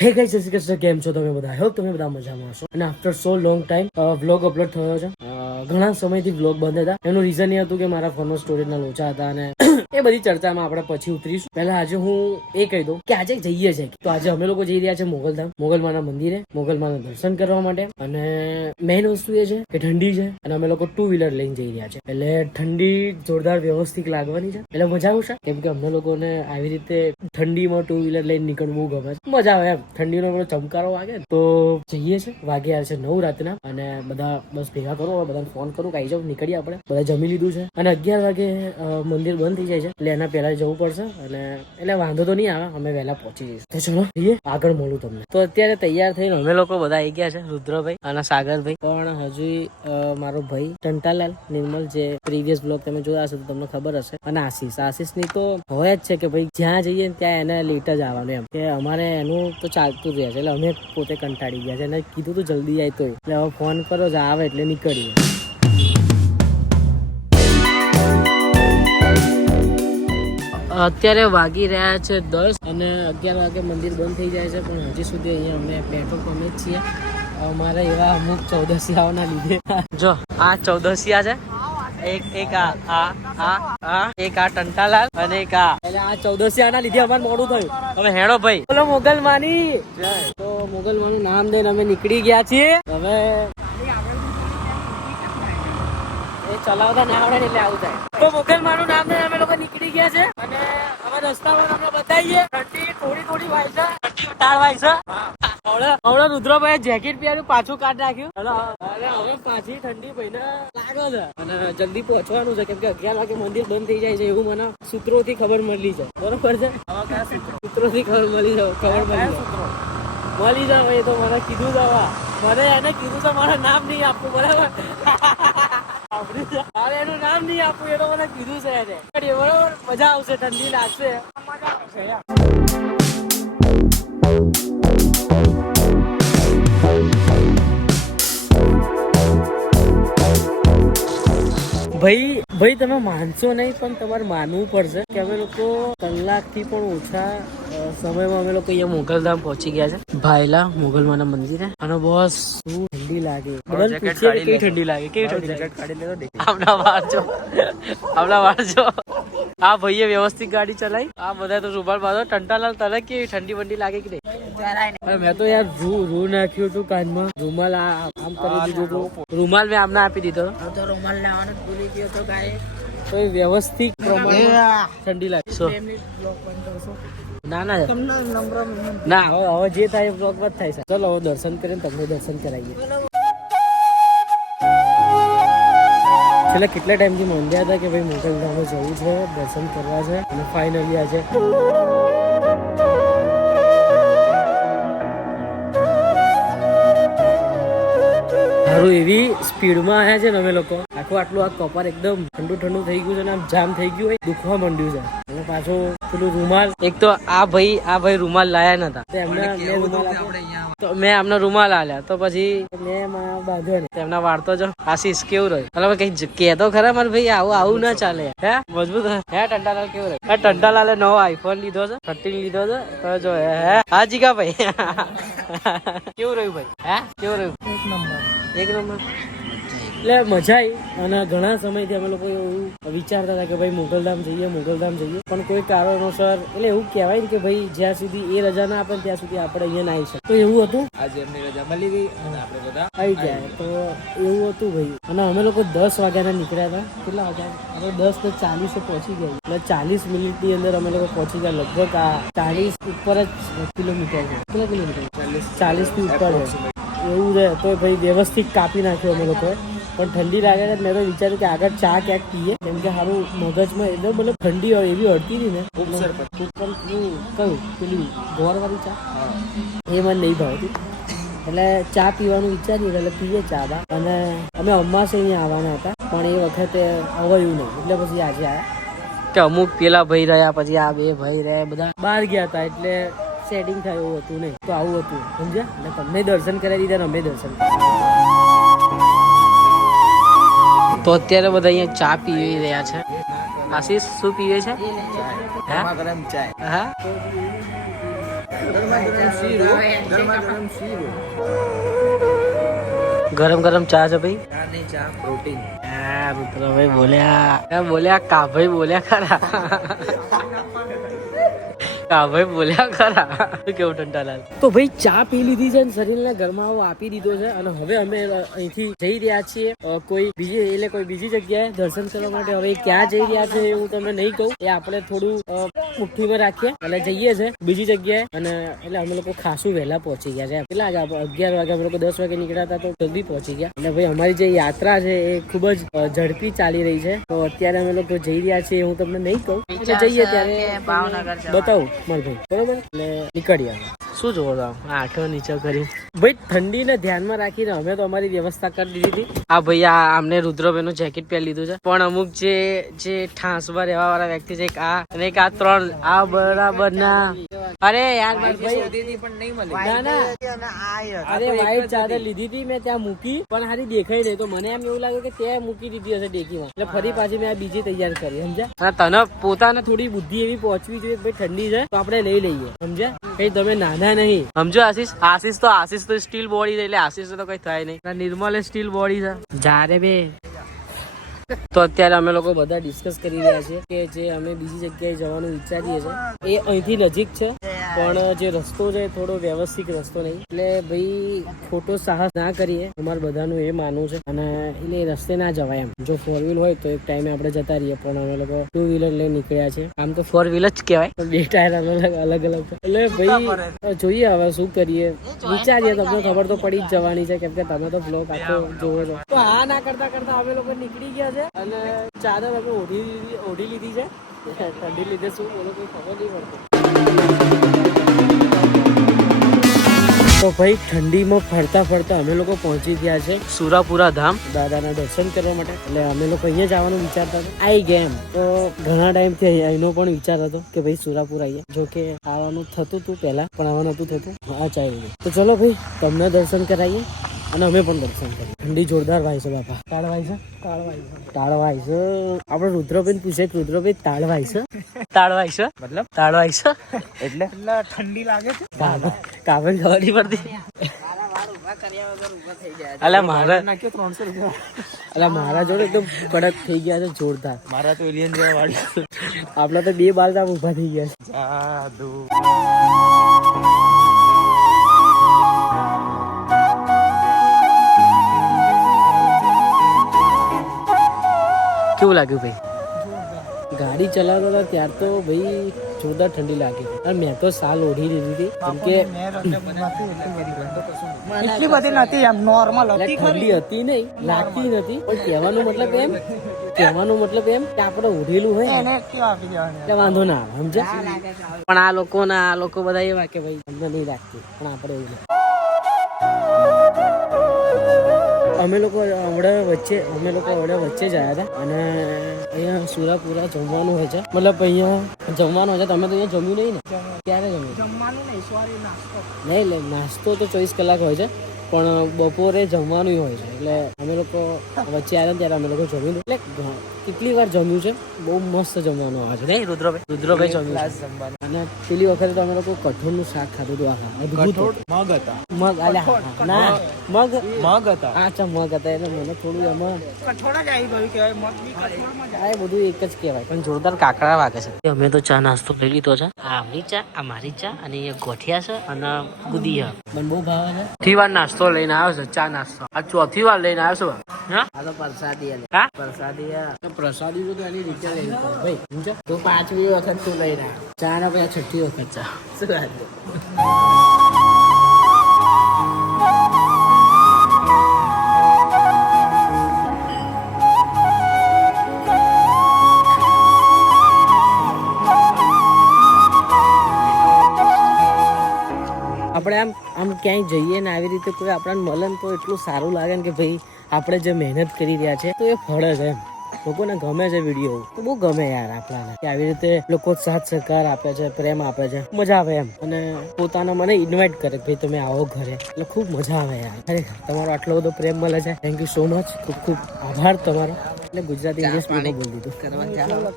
હે ગાઈસ, જય શ્રી કૃષ્ણ. કેમ છો તમે બધા? આઈ હોપ તમે બધા મજામાં હશો. અને આફ્ટર સો લોંગ ટાઈમ વ્લોગ અપલોડ થયો છે. ઘણા સમયથી વ્લોગ બંધ હતા. એનું રીઝન એ હતું કે મારા ફોનમાં સ્ટોરેજના લોચા હતા અને એ બધી ચર્ચામાં આપણે પછી ઉતરીશું. પહેલા આજે હું એ કહી દઉં કે આજે જઈએ છે. તો આજે અમે લોકો જઈ રહ્યા છે મોગલધામ, મોગલમાના મંદિરે, મોગલમાના દર્શન કરવા માટે. અને મેઇન વસ્તુ એ છે કે ઠંડી છે અને અમે લોકો 2 વ્હીલર લઈને જઈ રહ્યા છે. એટલે ઠંડી જોરદાર વ્યવસ્થિત લાગવાની છે. એટલે મજા આવશે, કેમ કે અમને લોકોને આવી રીતે ઠંડીમાં 2 વ્હીલર લઈને નીકળવું ગમે છે. મજા આવે એમ. ઠંડીનો પેલો ચમકારો વાગે તો જઈએ છે. વાગ્યા છે 9 રાતના અને બધા બસ ભેગા કરો, બધાને ફોન કરું કે આવી જાવ, નીકળીએ. આપણે બધા જમી લીધું છે અને 11 વાગે મંદિર બંધ થઈ જાય છે. એટલે એના પહેલા જવું પડશે અને એટલે વાંધો તો નહીં આવે, અમે વહેલા પહોંચી જઈશું. તો ચલો જઈએ, આગળ મળું તમને. તો અત્યારે તૈયાર થઈને અમે લોકો બધા આવી ગયા છે, રુદ્રભાઈ અને સાગરભાઈ. પણ હજુ મારો ભાઈ ટંટાલાલ નિર્મલ, જે પ્રીવિયસ બ્લોગ તમે જોયા હશે તો તમને ખબર હશે, અને આશીષની તો હોય જ છે કે ભાઈ જ્યાં જઈએ ત્યાં એને લેટ જ આવવાનું એમ, કે અમારે એનું તો ચાલતું જ રહે છે. એટલે અમે પોતે કંટાળી ગયા છે. એને કીધું તો જલ્દી આવી, તો એટલે હવે ફોન કરો જ આવે એટલે નીકળીએ. અત્યારે વાગી રહ્યા છે 10 અને 11 વાગે મંદિર બંધ થઈ જાય છે. પણ હજી સુધી અહીંયા અમે પેટ્રોલ પંપે જ છીએ. અમારે એવા અમુક ચૌદસિયાઓના લીધે જો આ ચૌદસિયા છે, એક આ ટંટાલાલ અને એક આ, એટલે આ ચૌદસિયાના લીધે અમારે મોડું થયું. હવે હેણો ભાઈ, બોલો મોગલમાની. તો મોગલમાનું નામ દઈને અમે નીકળી ગયા છીએ. હવે ચલાવતા ના આવડે એટલે આવું થાય. તો મોગલમાનું નામ દઈને અમે લોકો નીકળી ગયા છે અને અમે રસ્તામાં તમને બતાવીએ. ઠંડી થોડી વાય છે, ઠંડી ઉતાર વાય છે. હમણાં રુદ્રભાઈ જેકેટ પહેર્યું, પાછું કાઢ નાખ્યું. હવે પાછી ઠંડી ભાઈને લાગે છે અને જલ્દી પહોંચવાનું છે, કેમ કે 11 વાગે મંદિર બંધ થઈ જાય છે એવું મને સૂત્રોથી ખબર મળી છે. બરોબર છે, સૂત્રોથી ખબર મળી જાય. એ તો મને કીધું છે. મને એને કીધું છે મારે નામ નહીં આપવું, બરાબર? એનું નામ નહીં આપવું, એ તો મને કીધું છે એને. બરોબર, મજા આવશે, ઠંડી લાગશે, મજા આવશે યાર. ભાઈ તમે માનશો નહીં, પણ તમારે માનવું પડશે કે અમે લોકો કલાકથી પણ ઓછા સમયમાં અમે લોકો અહીંયા મોગલધામ પહોંચી ગયા છે, ભાયલા મોગલમાના મંદિરે. અને બસ શું ઠંડી લાગે, બધાને પૂછીએ કે કેવી ઠંડી લાગે, કેવી ઠંડી લાગે. આપણા વારજો આ ભાઈએ વ્યવસ્થિત ગાડી ચલાવી. આ બધા તો રૂમાલ બાંધો. ટંટાલાલ, તને કેવી ઠંડી વંડી લાગે કે નહીં? મેં તો યાર રૂ નાખ્યું હતું કાનમાં. રૂમાલ આમ કરી દીધું હતું. રૂમાલ મેં આમને આપી દીધો. રૂમાલ લેવાનું ભૂલી ગયો તો ગાય. તો વ્યવસ્થિત પ્રમાણમાં ઠંડી લાગે. ના હવે જે થાય બ્લોગ માં થાય છે. ચલો હવે દર્શન કરીને તમને દર્શન કરાવીએ. છેલ્લા કેટલા ટાઈમથી મંડ્યા હતા કે ભાઈ મોગલધામ જવું છે, દર્શન કરવા છે, અને ફાઇનલી આજે સારું એવી સ્પીડમાં આવ્યા છે ને અમે લોકો. આટલું આ કપાર એકદમ ઠંડુ થઈ ગયું છે ને આમ જામ થઈ ગયું હોય, દુખવા માંડ્યું છે. અને પાછો પેલું રૂમાલ, એક તો આ ભાઈ રૂમાલ લાયા નતા, તો મેં આમનો રૂમાલ આલ્યા, તો પછી મેં બાંધ્યો ને એમના વાળતો જો. આશીષ કેવું રહ્યું? એટલે કઈ કેતો ખરા મારે ભાઈ, આવું ના ચાલે. હે મજબૂત હે ટંટાલાલ? કેવું રહ્યું? ટંટાલાલે નવો આઈફોન લીધો છે, 13 લીધો છે. તો જો હે હા જીગા ભાઈ કેવું રહ્યું ભાઈ? હે કેવું રહ્યું? એક નંબર. એટલે મજા આવી. અને ઘણા સમયથી અમે લોકો એવું વિચારતા હતા કે ભાઈ મોગલધામ જઈએ, પણ કોઈ કારણોસર, એટલે એવું કહેવાય ને કે ભાઈ જ્યાં સુધી એ રજા ના આપે ત્યાં સુધી આપણે અહીંયા ના આવી શકીએ. તો એવું હતું, આજે એમની રજા મળી ગઈ અને આપણે બધા આવી ગયા. તો એવું હતું ભાઈ. અને અમે લોકો 10 વાગ્યાના નીકળ્યા હતા. કેટલા વાગ્યા? આપણે 10:40 પહોંચી ગયા. એટલે 40 મિનિટની અંદર અમે લોકો પહોંચી ગયા. લગભગ આ 40 ઉપર જ કિલોમીટર છે. કેટલા કિલોમીટર? 40 થી ઉપર છે. એવું છે. તો ભાઈ વ્યવસ્થિત કાપી નાખ્યો અમે લોકોએ. પણ ઠંડી લાગે છે. મેં તો વિચાર્યું કે આગળ ચા ક્યાંક પીએ, કેમ કે સારું મગજમાં એકદમ મતલબ ઠંડી હોય એવી અડતી હતી ને. કયું પેલી ગોળવાળી ચા, એ મને નહીં ભાવતી. એટલે ચા પીવાનું વિચારીએ, એટલે પીએ ચા બા. અને અમે અમાસે અહીંયા આવવાના હતા, પણ એ વખતે અવાયું નહીં. એટલે પછી આજે આવ્યા કે અમુક પેલા ભાઈ રહ્યા, પછી આ બે ભાઈ રહ્યા, બધા બહાર ગયા હતા. એટલે સેટિંગ થાય એવું હતું નહીં. તો આવું હતું, સમજ્યા? એટલે તમને દર્શન કરાવી દીધા ને અમે દર્શન. તો અત્યારે બધા અહીંયા ચા પીવી રહ્યા છે. આશીષ શું પીવે છે? હા ગરમ ગરમ ચા છે ભાઈ. ચા પ્રોટીન. હા રુદ્રભાઈ બોલ્યા કા ભાઈ બોલ્યા ખરા. કા ભાઈ બોલ્યા ખરા. કેવું ટંટાલાલ. તો ભાઈ ચા પી લીધી છે, શરીરને ગરમાવો આપી દીધો છે અને હવે અમે અહીંથી જઈ રહ્યા છીએ કોઈ બીજી જગ્યાએ દર્શન કરવા માટે. હવે ક્યાં જઈ રહ્યા છે હું તમને નહીં કહું, એ આપણે થોડું મુઠ્ઠીમાં રાખીએ અને જઈએ છે બીજી જગ્યાએ. અને એટલે અમે લોકો ખાસું વહેલા પહોંચી ગયા છે. કેટલા વાગે? 11 વાગે. અમે લોકો 10 વાગે નીકળ્યા હતા તો જલ્દી પહોંચી ગયા. એટલે ભાઈ અમારી જે યાત્રા છે એ ખૂબ જ ઝડપી ચાલી રહી છે. તો અત્યારે અમે લોકો જઈ રહ્યા છીએ, હું તમને નહીં કહું, જઈએ ત્યારે બતાવું મારા ભાઈ. બરોબર, એટલે નીકળીએ. શું જોવો છો આંખો નીચે કરી? ભાઈ ઠંડીને ધ્યાનમાં રાખીને અમે તો અમારી વ્યવસ્થા કરી દીધી હતી. આ ભાઈ આમને રુદ્રભાઈ નું જેકેટ પહેરી લીધું છે, પણ અમુક જે ઠાંસમાં રહેવા વાળા વ્યક્તિ છે, એક આ અને એક આ 3 આ બરાબર ના. અરે યાર ભાઈ અરે વ્હાઈટ ચાદર લીધી હતી મેં, ત્યાં મૂકી પણ હારી દેખાઈ નહીં, તો મને એમ એવું લાગ્યું કે ત્યાં મૂકી દીધી હશે ડેકીમાં, એટલે ફરી પાછી મેં આ બીજી તૈયાર કરી. સમજ્યા? તને પોતાને થોડી બુદ્ધિ એવી પહોંચવી જોઈએ. ભાઈ ઠંડી છે તો આપણે લઈ લઈએ. સમજ્યા? કઈ તમે નાના નહીં. સમજો આશીષ તો સ્ટીલ બોડી છે, એટલે આશીષ તો કઈ થાય નહીં. નિર્મલ સ્ટીલ બોડી છે. જારે બે. તો અત્યારે અમે લોકો બધા ડિસ્કસ કરી રહ્યા છીએ કે જે અમે બીજી જગ્યાએ જવાનું વિચારીએ છીએ એ અહીંથી નજીક છે, પણ જે રસ્તો છે થોડો વ્યવસ્થિત રસ્તો નહીં. એટલે ભાઈ ખોટો સાહસ ના કરીએ, અમારે બધાનું એ માનવું છે. અને એટલે રસ્તે ના જવાય એમ. જો 4 વ્હીલ હોય તો એક ટાઈમે આપણે જતા રહીએ, પણ અમે લોકો 2 વ્હીલર લઈને નીકળ્યા છે. આમ તો 4 વ્હીલ જ કહેવાય, પણ 2 ટાયર અલગ અલગ. એટલે ભાઈ જોઈએ હવે શું કરીએ, વિચારીએ. તમને ખબર તો પડી જ જવાની છે, કેમ કે તમે તો બ્લોગ આખો જોવો છો. તો આ ના કરતા અમે લોકો નીકળી ગયા છે અને ચાદર અમે ઓઢી લીધી છે. ઠંડી લીધે શું બોલો કોઈ ખબર નહીં પડતી. તો ભાઈ ઠંડીમાં ફરતા અમે લોકો પહોંચી ગયા છે સુરાપુરા ધામ, દાદાના દર્શન કરવા માટે. એટલે અમે લોકો અહીંયા જવાનું વિચારતા હતા, આવી ગયા એમ. તો ઘણા ટાઈમથી અહીંનો પણ વિચાર હતો કે ભાઈ સુરાપુરા આવીએ. જો કે આવવાનું થતું હતું પહેલા, પણ આવવાનું નતું થતું. હા ચાલ્યું. તો ચલો ભાઈ તમને દર્શન કરાવીએ અને અમે પણ દર્શન કરીએ. ઠંડી જોરદાર ભાઈ છે બાપા. તાળવાય છે આપડે રુદ્રભાઈ પૂછે, રુદ્રભાઈ તાળવાય છે મતલબ તાળવાય છે એટલે ઠંડી લાગે છે. કાબન ખબર નહીં પડતી. અલા મારા જોડે એકદમ કડક થઈ ગયા છે, જોરદાર. મારા તો એલિયન જેવા વાળી. આપડા તો 2 બાલ આમ ઉભા થઈ ગયા છે. કેવું લાગ્યું ભાઈ? ગાડી ચલાવતા હતા ત્યાર તો ભાઈ જોરદાર ઠંડી લાગી. અને મેં તો સાલ ઓઢી લીધી હતી, કેમ કે એટલી બધી નથી એમ, નોર્મલ હતી. ઠંડી હતી નહીં, લાગતી નથી. પણ કહેવાનો મતલબ એમ કે આપણે ઓઢેલું હોય એટલે વાંધો ના આવે. સમજ્યા? પણ આ લોકો બધા એવા કે ભાઈ અમને નહીં લાગતી, પણ આપણે એવું નહીં. અમે લોકો આવડે વચ્ચે જ આવ્યા હતા અને અહીંયા સુરાપુરા જમવાનું હોય છે. મતલબ અહીંયા જમવાનું હોય છે. તમે તો અહીંયા જમ્યું નહીં ને? ક્યારે જમ્યું? નહીં, નાસ્તો તો 24 કલાક હોય છે, પણ બપોરે જમવાનું હોય છે. એટલે અમે લોકો વચ્ચે આવ્યા ત્યારે અમે લોકો જમ્યું. એટલે કેટલી વાર જમ્યું છે, બહુ મસ્ત જમવાનું આવે છે. નહીં રુદ્રભાઈ જમ્યું. અને પેલી વખતે તો અમે લોકો કઠોળનું શાક ખાધું હતું. મગ હતા. અચ્છા, મગ હતા. એટલે મને થોડું એમાં બધું એક જ કહેવાય, પણ જોરદાર કાકડા વાગે છે. અમે તો ચા નાસ્તો લઈ લીધો છે. આમની ચા, આ મારી ચા, અને એ ગોઠિયા છે અને ગુદિયા. મને બહુ ભાવે છે. 3 વાર નાસ્તો લઈને આવ્યો છે, ચા નાસ્તો. આ 4થી વાર લઈને આવ્યો છું. આ તો પ્રસાદી તો એની રીતે લઈને ભાઈ. તો 5મી વખત તું લઈને આવ્યો ચા ને, પછી 6ઠ્ઠી વખત ચા. શું વાત છે? આપણે આમ ક્યાંય જઈએ ને આવી રીતે કોઈ આપણને મળે ને તો એટલું સારું લાગે ને કે ભાઈ આપણે જે મહેનત કરી રહ્યા છે તો એ ફળ છે એમ. લોકોને ગમે છે વિડીયો, તો બહુ ગમે યાર આપણાને કે આવી રીતે લોકો સાથ સહકાર આપે છે, પ્રેમ આપે છે, મજા આવે એમ. અને પોતાના મને ઇન્વાઇટ કરે ભાઈ તમે આવો ઘરે, એટલે ખૂબ મજા આવે યાર. ખરેખર તમારો આટલો બધો પ્રેમ મળે છે. Thank you so much. ખૂબ આભાર તમારો. એટલે ગુજરાતી ઇંગ્લિશ બોલી દીધું.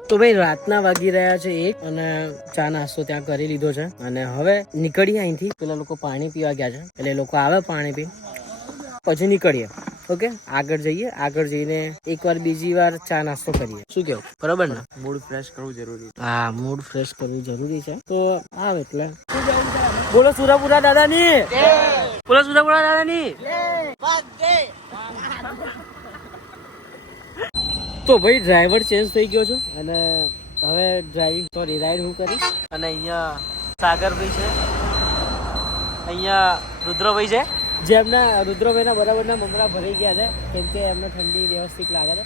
તો ભાઈ રાતના વાગી રહ્યા છે 1 અને ચા નાસ્તો ત્યાં કરી લીધો છે અને હવે નીકળીએ અહીંથી. પેલા લોકો પાણી પીવા ગયા છે એટલે લોકો આવે પાણી પી પછી નીકળીએ. ઓકે, આગળ જઈએ. આગળ જઈને એકવાર બીજી વાર ચા નાસ્તો કરીએ. શું કેવું? બરાબર ને? મૂડ ફ્રેશ કરવું જરૂરી. હા, મૂડ ફ્રેશ કરવું જરૂરી છે. તો આવે એટલે બોલો સુરાપુરા દાદાની, બોલો સુરાપુરા દાદાની. તો ભાઈ ડ્રાઈવર ચેન્જ થઈ ગયો છે અને હવે રાઈડ હું કરીશ. અને અહીંયા સાગરભાઈ છે, અહીંયા રુદ્રભાઈ છે, જેમના રુદ્રભાઈના બરાબરના મમરા ભરાઈ ગયા છે કેમ કે એમને ઠંડી વ્યવસ્થિત લાગે છે.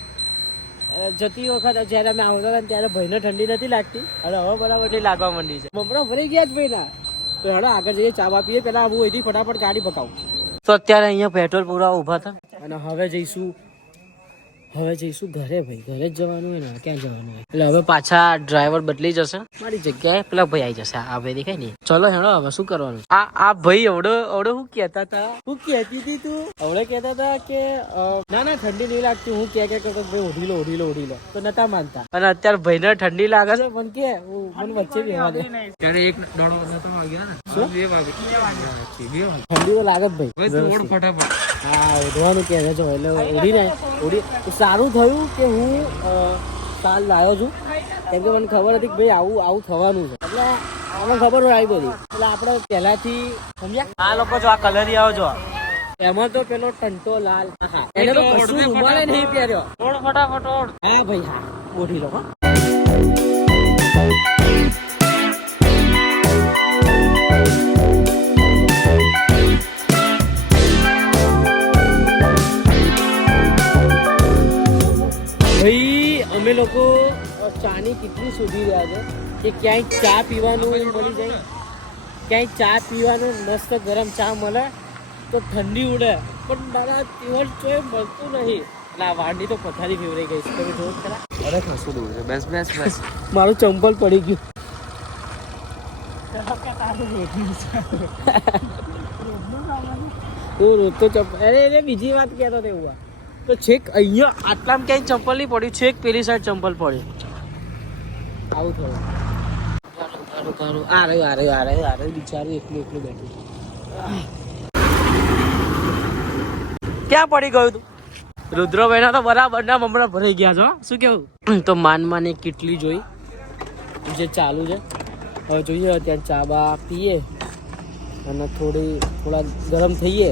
જતી વખત જયારે અમે આવતા હતા ત્યારે ભાઈને ઠંડી નથી લાગતી અને હવે બરાબર લાગવા માંડી છે. મમરા ભરાઈ ગયા જ ભાઈના. તો હેડો આગળ જઈએ, ચા પીએ. પેલા હું અહીંથી ફટાફટ ગાડી પકાવું. તો અત્યારે અહીંયા પેટ્રોલ પૂરા ઉભા હતા અને હવે જઈશું ઘરે. ભાઈ ઘરે જ જવાનું હોય ને, ક્યાં જવાનું હોય. એટલે હવે પાછા ડ્રાઈવર બદલી જશે, મારી જગ્યાએ પેલા ભાઈ આવી જશે. આ ભાઈ દેખાય ને. ચલો હેડો હવે શું કરવાનું. આ ભાઈ અવડો શું કહેતા હતા, હું કહેતી હતી તું અવડે કહેતા હતા કે ના ઠંડી નહીં લાગતી. હું કે ભાઈ ઓઢી લો તો નતા માનતા. અને અત્યારે ભાઈને ઠંડી લાગે છે પણ કે મને વચ્ચે બેવા દે. ત્યારે 1:30 વાગ્યા ને, શું 2 વાગ્યા ઠંડી તો લાગે જ ભાઈ. ફટાફટ. હા, ઓઢવાનું કે છે એટલે ઓઢી સારું થયું કે હું કાલ લાવ્યો છું કેમ કે મને ખબર હતી કે ભાઈ આવું થવાનું છે. એટલે અમને ખબર હોય આવી બધી. એટલે આપણે પહેલાથી સમજ્યા. આ લોકો જો આ કલરી આવો છો એમાં તો પેલો ટંટો લાલ, એને તો કશું રૂમાલે નહીં પહેર્યો. ફટાફટ ઓઢ. હા ભાઈ હા, ઓઢી લો. હા, ભાઈ અમે લોકો ચાની કેટલી શોધી રહ્યા છે કે ક્યાંય ચા પીવાનું મળી જાય, ક્યાંય ચા પીવાનું મસ્ત ગરમ ચા મળે તો ઠંડી ઉડે. પણ દાદા તેવળ ચોય મળતું નહીં. એટલે આ વાંડી તો પથારી ફેવરાઈ ગઈ છે. તમે જોવો ખરા. અરે ખસું દઉં છે. બસ મારું ચંપલ પડી ગયું. તું રોજ તો ચંપલ. અરે બીજી વાત કહેતો હતો એવું. તો છેક અહીંયા આટલામાં ક્યાંય ચંપલ નહીં પડ્યું, છેક પેલી સાઈડ ચંપલ પડ્યું. આવું થયું. આ રહ્યું બિચારું એકલું બેઠું. ક્યાં પડી ગયું તું? રુદ્રભાઈ ના તો બરાબર ના મમરા ભરાઈ ગયા છો. શું કેવું? તો માન એક કેટલી જોઈ જે ચાલુ છે. હવે જોઈએ અત્યારે ચા બા પીએ અને થોડા ગરમ થઈએ.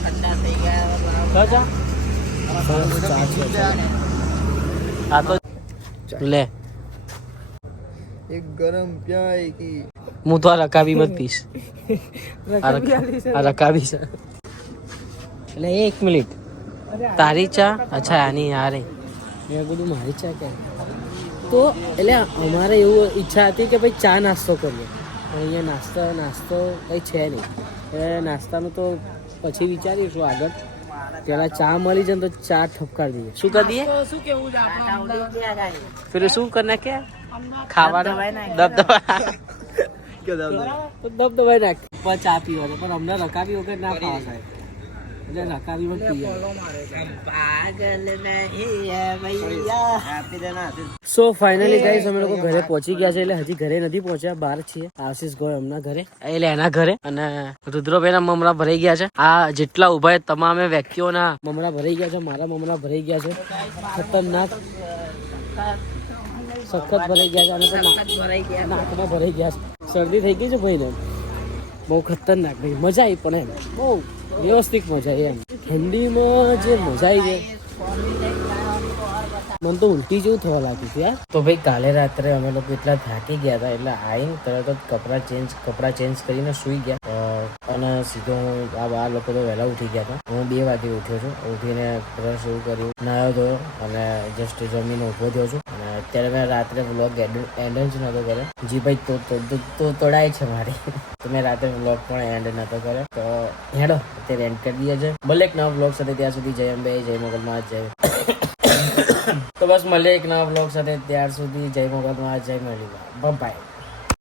ઠંડા થઈ ગયા. હા તો લે એક ગરમ ચાય કી. હું તો રકાબી મત પીશ. રકાબી છે. એટલે 1 મિનિટ. તારી ચા? અચ્છા આની યાર મેં કીધું મારી ચા કે. તો એટલે અમારે એવું ઈચ્છા હતી કે ભાઈ ચા નાસ્તો કરીએ પણ અહીંયા નાસ્તો કંઈ છે નહીં. એટલે નાસ્તાનું તો પછી વિચારીશું આગળ. પેલા ચા મળી જાય તો ચા ઠપકારી દઈએ. શું કરી દઈએ? શું કેવું છે? પેલું શું કરી નાખે ખાવાનું? દબદબાઈ નાખ. ચા પીવાનો પણ અમને રકાબી વગર ના ખાવા સાહેબ. એટલે રકાબી સો ફાઇનલી ગાઈસ અમે લોકો ઘરે પહોંચી ગયા છે. એટલે હજી ઘરે નથી પહોંચ્યા, બહાર છીએ. આશીષ ગયો એમના ઘરે, એટલે એના ઘરે. અને રુદ્રભાઈ ના મમરા ભરાઈ ગયા છે. આ જેટલા ઉભા તમામે વ્યક્તિઓના મમરા ભરાઈ ગયા છે. મારા મમરા ભરાઈ ગયા છે. ખતરનાક સખત ભરાઈ ગયા છે. અને નાકમાં ભરાઈ ગયા છે. શરદી થઈ ગઈ છે ભાઈ ને બહુ ખતરનાક. ભાઈ મજા આવી પણ એમ બહુ વ્યવસ્થિત મજા આવી. એમ ઠંડીમાં જે મજા આવી છે મને તો ઉલટી જેવું થવા લાગ્યું છે યાર. તો ભાઈ કાલે રાત્રે અમે લોકો એટલા થાકી ગયા હતા એટલે આવીને તરત જ કપડાં ચેન્જ કરીને સૂઈ ગયા. અને સીધો આ લોકો તો વહેલા ઉઠી ગયા હતા. હું 2 વાગે ઉઠ્યો છું. ઉઠીને બ્રશ એવું કર્યું, નાહ્યો ધોયો અને જસ્ટ જમીને ઉભો થયો છું. અને અત્યારે મેં રાત્રે વ્લોગ એન્ડ જ નહોતો કર્યો. જી ભાઈ તો તોડાય છે મારી. તો મેં રાત્રે વ્લોગ પણ એન્ડ નહોતો કર્યો. તો હેડો અત્યારે એન્ડ કરી દઈએ છે. ભલે એક નવા વ્લોગ સાથે. ત્યાં સુધી જય અંબે, જય મોગલમાં, જય. તો બસ મળીએ એક નવા વ્લોગ સાથે. ત્યાર સુધી જય મોગલમાં, જય મલીબા. બાય.